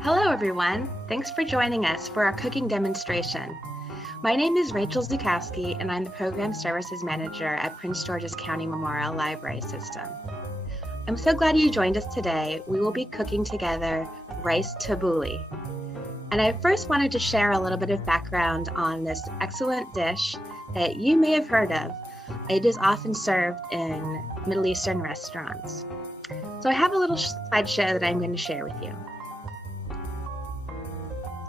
Hello everyone, thanks for joining us for our cooking demonstration. My name is Rachel Zukowski and I'm the Program Services Manager at Prince George's County Memorial Library System. I'm so glad you joined us today. We will be cooking together rice tabbouleh. And I first wanted to share a little bit of background on this excellent dish that you may have heard of. It is often served in Middle Eastern restaurants. So I have a little slideshow that I'm going to share with you.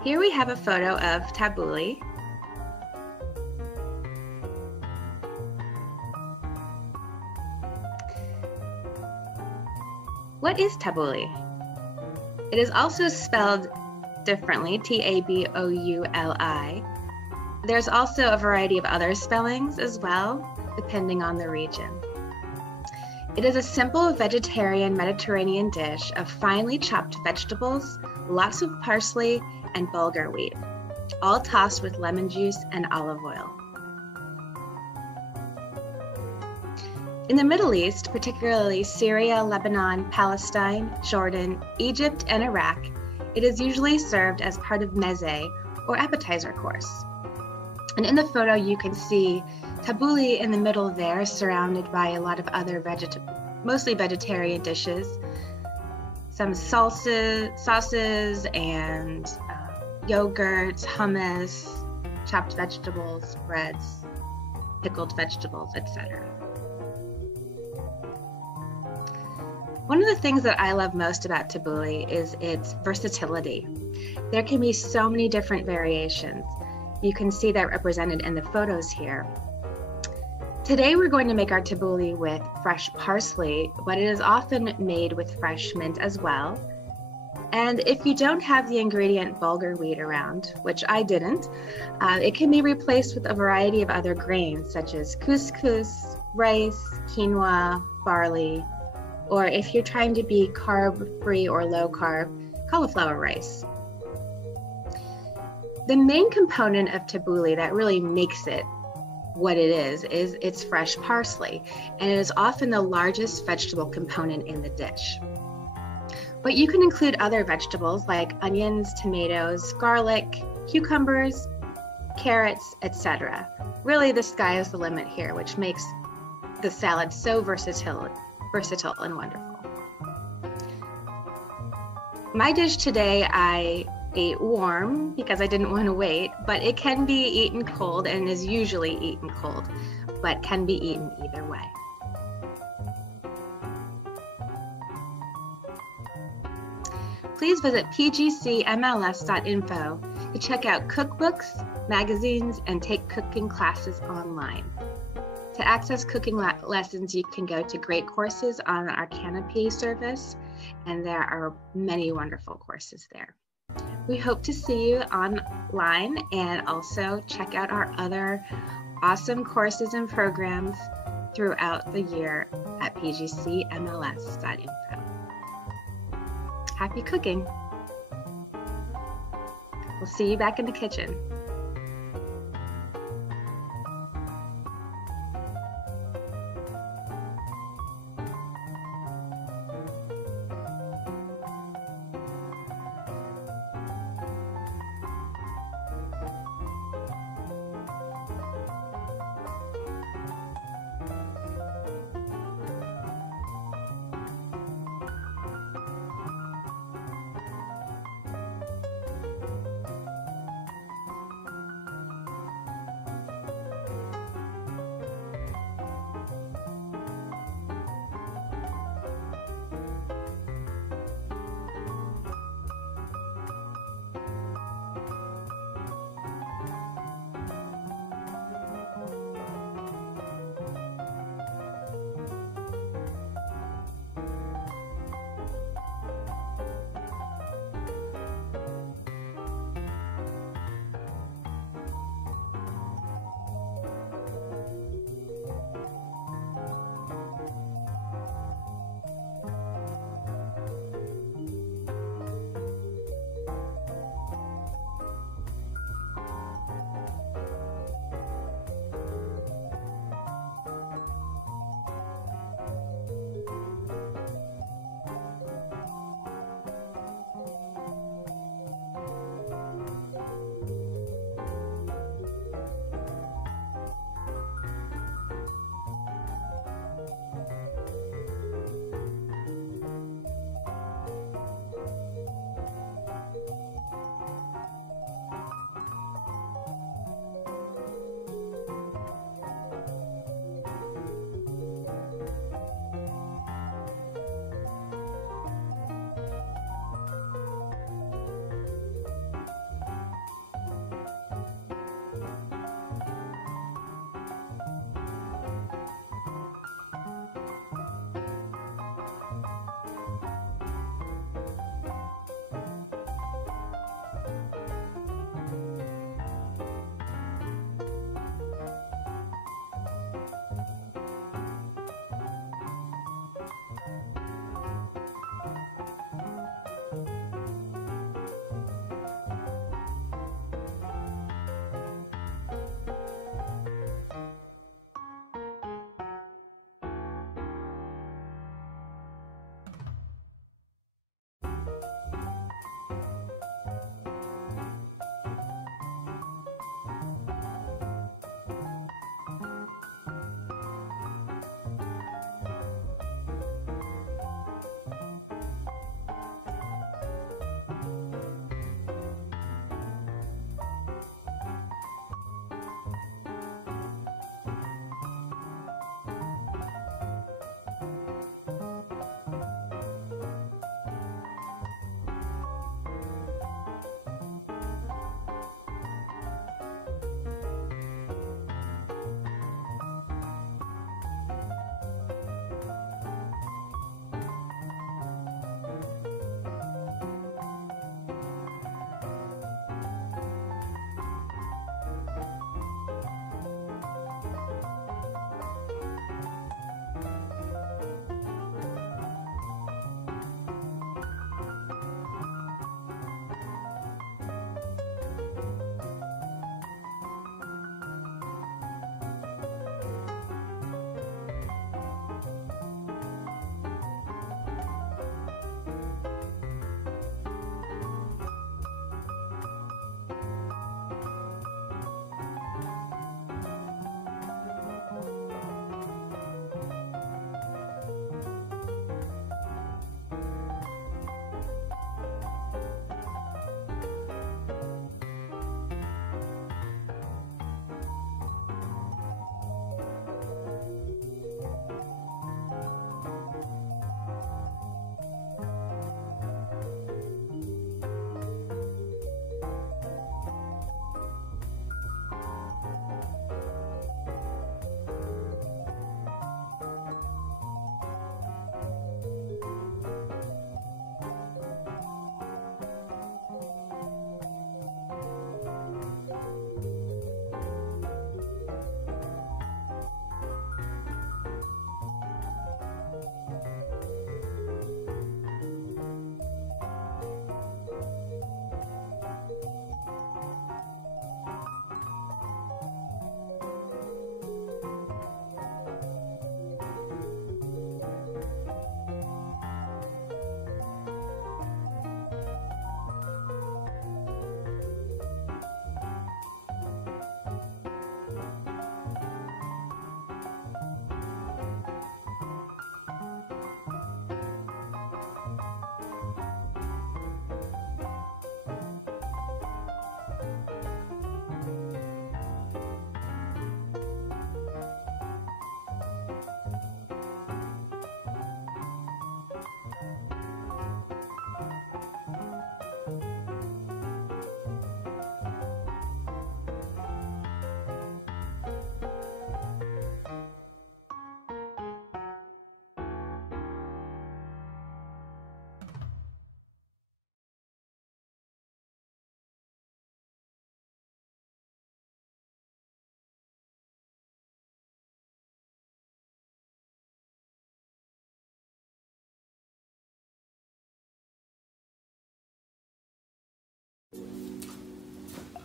Here we have a photo of tabbouleh. What is tabbouleh? It is also spelled differently, T-A-B-O-U-L-I. There's also a variety of other spellings as well, depending on the region. It is a simple vegetarian Mediterranean dish of finely chopped vegetables, lots of parsley, and bulgur wheat, all tossed with lemon juice and olive oil. In the Middle East, particularly Syria, Lebanon, Palestine, Jordan, Egypt, and Iraq, it is usually served as part of meze, or appetizer course. And in the photo, you can see tabbouleh in the middle there, surrounded by a lot of other mostly vegetarian dishes, some sauces and yogurts, hummus, chopped vegetables, breads, pickled vegetables, etc. One of the things that I love most about tabbouleh is its versatility. There can be so many different variations. You can see that represented in the photos here. Today we're going to make our tabbouleh with fresh parsley, but it is often made with fresh mint as well. And if you don't have the ingredient bulgur wheat around, which I didn't, it can be replaced with a variety of other grains such as couscous, rice, quinoa, barley, or if you're trying to be carb-free or low-carb, cauliflower rice. The main component of tabbouleh that really makes it what it is its fresh parsley, and it is often the largest vegetable component in the dish. But you can include other vegetables like onions, tomatoes, garlic, cucumbers, carrots, etc. Really, the sky is the limit here, which makes the salad so versatile and wonderful. My dish today I ate warm because I didn't want to wait, but it can be eaten cold and is usually eaten cold, but can be eaten either way. Please visit pgcmls.info to check out cookbooks, magazines, and take cooking classes online. To access cooking lessons, you can go to great courses on our Canopy service, and there are many wonderful courses there. We hope to see you online and also check out our other awesome courses and programs throughout the year at pgcmls.info. Happy cooking! We'll see you back in the kitchen.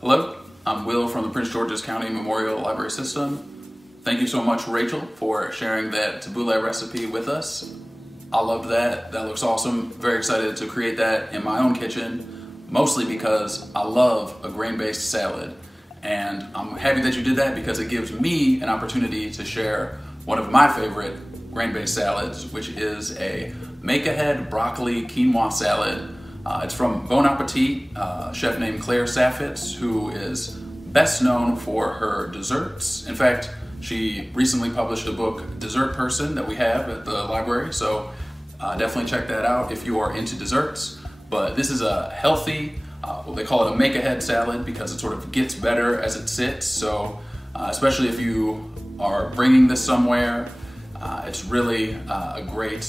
Hello, I'm Will from the Prince George's County Memorial Library System. Thank you so much, Rachel, for sharing that tabbouleh recipe with us. I loved that. That looks awesome. Very excited to create that in my own kitchen, mostly because I love a grain-based salad. And I'm happy that you did that because it gives me an opportunity to share one of my favorite grain-based salads, which is a make-ahead broccoli quinoa salad. It's from Bon Appetit, a chef named Claire Saffitz, who is best known for her desserts. In fact, she recently published a book, Dessert Person, that we have at the library, so definitely check that out if you are into desserts. But this is a healthy, they call it a make-ahead salad because it sort of gets better as it sits. So especially if you are bringing this somewhere, it's really a great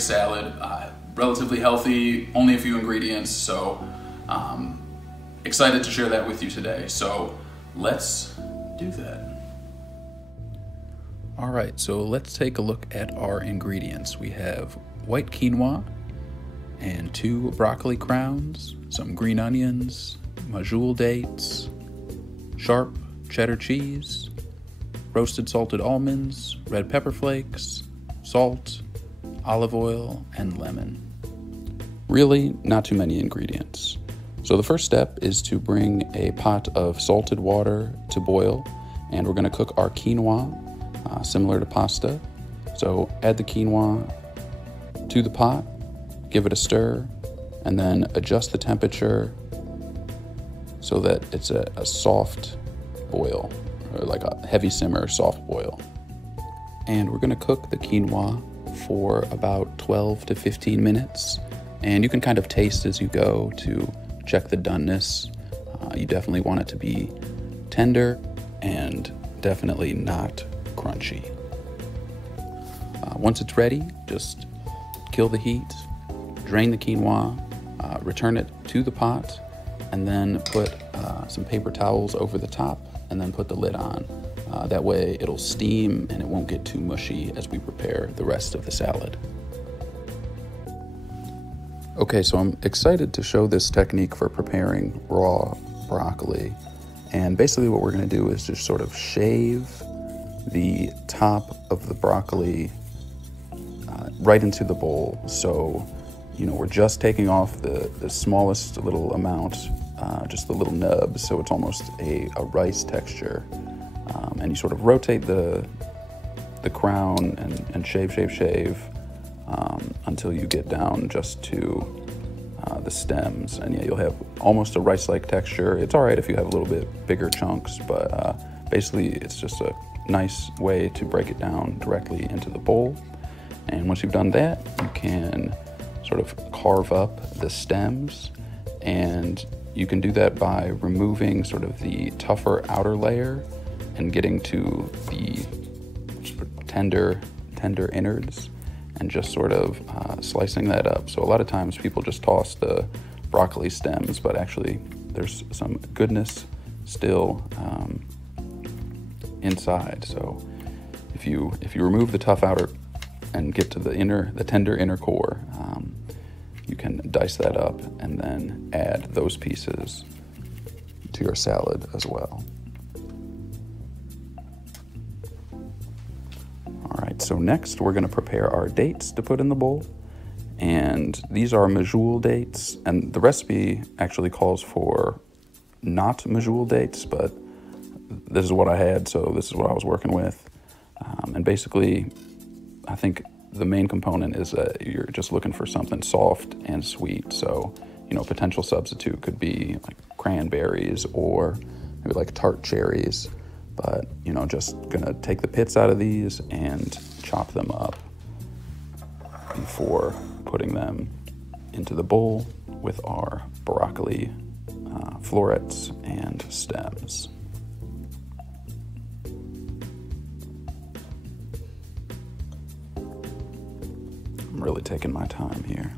salad. Relatively healthy, only a few ingredients, so excited to share that with you today. So let's do that. All right, so let's take a look at our ingredients. We have white quinoa and 2 broccoli crowns, some green onions, medjool dates, sharp cheddar cheese, roasted salted almonds, red pepper flakes, salt, olive oil, and lemon. Really, not too many ingredients. So the first step is to bring a pot of salted water to boil, and we're going to cook our quinoa, similar to pasta. So add the quinoa to the pot, give it a stir, and then adjust the temperature so that it's a soft boil, or like a heavy simmer, soft boil. And we're going to cook the quinoa for about 12 to 15 minutes. And you can kind of taste as you go to check the doneness. You definitely want it to be tender and definitely not crunchy. Once it's ready, just kill the heat, drain the quinoa, return it to the pot, and then put some paper towels over the top, and then put the lid on. That way it'll steam and it won't get too mushy as we prepare the rest of the salad. Okay, so I'm excited to show this technique for preparing raw broccoli. And basically what we're going to do is just sort of shave the top of the broccoli right into the bowl. So, we're just taking off the smallest little amount, just the little nubs, so it's almost a rice texture. And you sort of rotate the crown and shave until you get down just to the stems. And yeah, you'll have almost a rice-like texture. It's all right if you have a little bit bigger chunks, but basically it's just a nice way to break it down directly into the bowl. And once you've done that, you can sort of carve up the stems, and you can do that by removing sort of the tougher outer layer and getting to the tender innards and just sort of slicing that up. So a lot of times people just toss the broccoli stems, but actually there's some goodness still inside. So if you remove the tough outer and get to the tender inner core, you can dice that up and then add those pieces to your salad as well. All right, so next we're going to prepare our dates to put in the bowl. And these are medjool dates, and the recipe actually calls for not medjool dates, but this is what I had, so this is what I was working with. And basically, I think the main component is that you're just looking for something soft and sweet. So, potential substitute could be like cranberries or maybe like tart cherries. But, just gonna take the pits out of these and chop them up before putting them into the bowl with our broccoli florets and stems. I'm really taking my time here.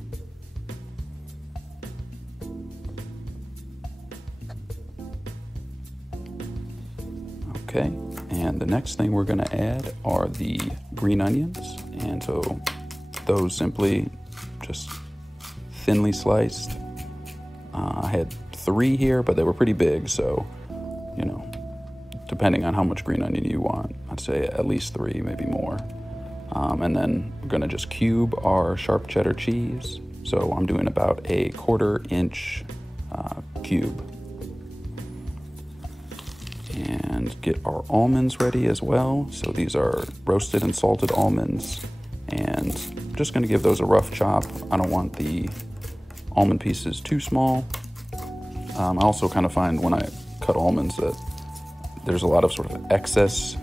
Okay, and the next thing we're going to add are the green onions, and so those simply just thinly sliced. I had 3 here, but they were pretty big, so, you know, depending on how much green onion you want, I'd say at least 3, maybe more. And then we're gonna just cube our sharp cheddar cheese. So I'm doing about a 1/4 inch cube. And get our almonds ready as well. So these are roasted and salted almonds. And I'm just gonna give those a rough chop. I don't want the almond pieces too small. I also kind of find when I cut almonds that there's a lot of sort of excess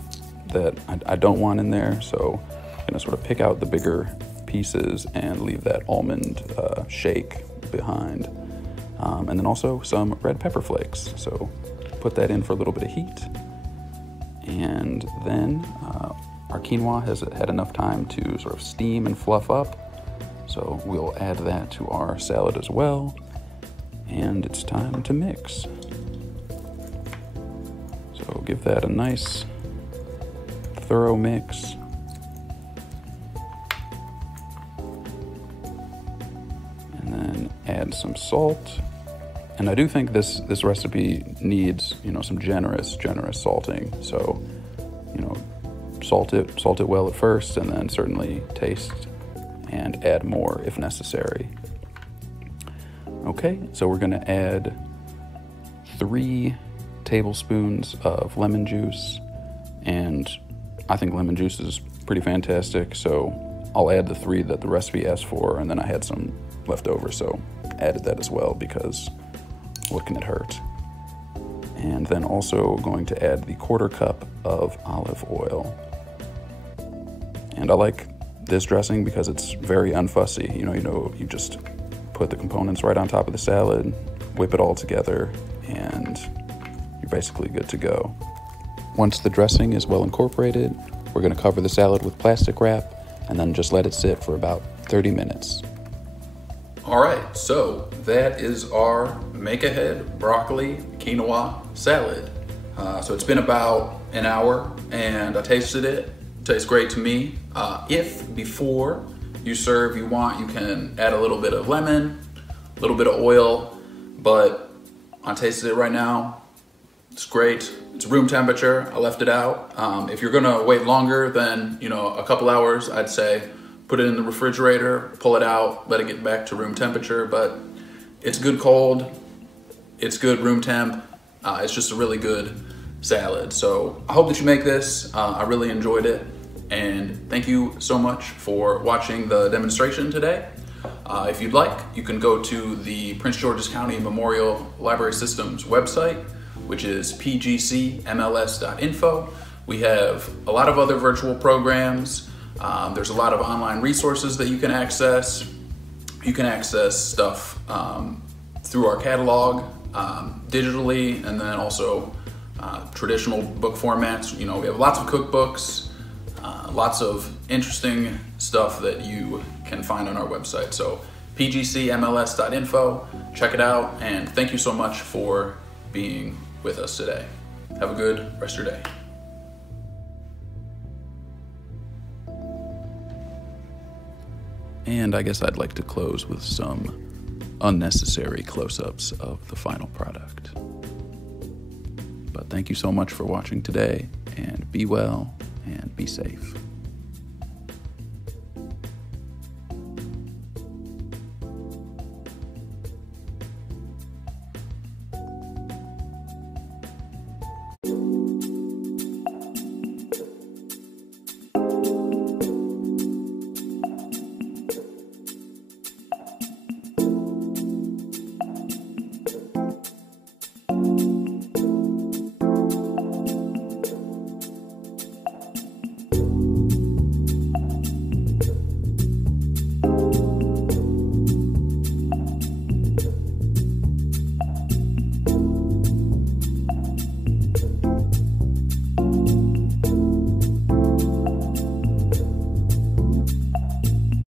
that I don't want in there. So I'm gonna sort of pick out the bigger pieces and leave that almond shake behind. And then also some red pepper flakes. So put that in for a little bit of heat. And then our quinoa has had enough time to sort of steam and fluff up. So we'll add that to our salad as well. And it's time to mix. So give that a nice thorough mix. And then add some salt. And I do think this recipe needs, you know, some generous salting. So, you know, salt it well at first, and then certainly taste and add more if necessary. Okay, so we're gonna add 3 tablespoons of lemon juice, and I think lemon juice is pretty fantastic, so I'll add the 3 that the recipe asked for, and then I had some left over, so added that as well because what can it hurt? And then also going to add the 1/4 cup of olive oil. And I like this dressing because it's very unfussy. You just put the components right on top of the salad, whip it all together, and you're basically good to go. Once the dressing is well incorporated, we're gonna cover the salad with plastic wrap and then just let it sit for about 30 minutes. All right, so that is our make-ahead broccoli quinoa salad. So it's been about an hour and I tasted it. It tastes great to me. If before you serve you want, you can add a little bit of lemon, a little bit of oil, but I tasted it right now. It's great. It's room temperature. I left it out. If you're gonna wait longer than a couple hours, I'd say put it in the refrigerator, pull it out, let it get back to room temperature, but it's good cold, it's good room temp, it's just a really good salad. So I hope that you make this. I really enjoyed it, and thank you so much for watching the demonstration today. If you'd like, you can go to the Prince George's County Memorial Library System's website, which is PGCMLS.info. We have a lot of other virtual programs. There's a lot of online resources that you can access. You can access stuff through our catalog digitally, and then also traditional book formats. We have lots of cookbooks, lots of interesting stuff that you can find on our website. So pgcmls.info, check it out, and thank you so much for being with us today. Have a good rest of your day. And I guess I'd like to close with some unnecessary close-ups of the final product. But thank you so much for watching today, and be well and be safe.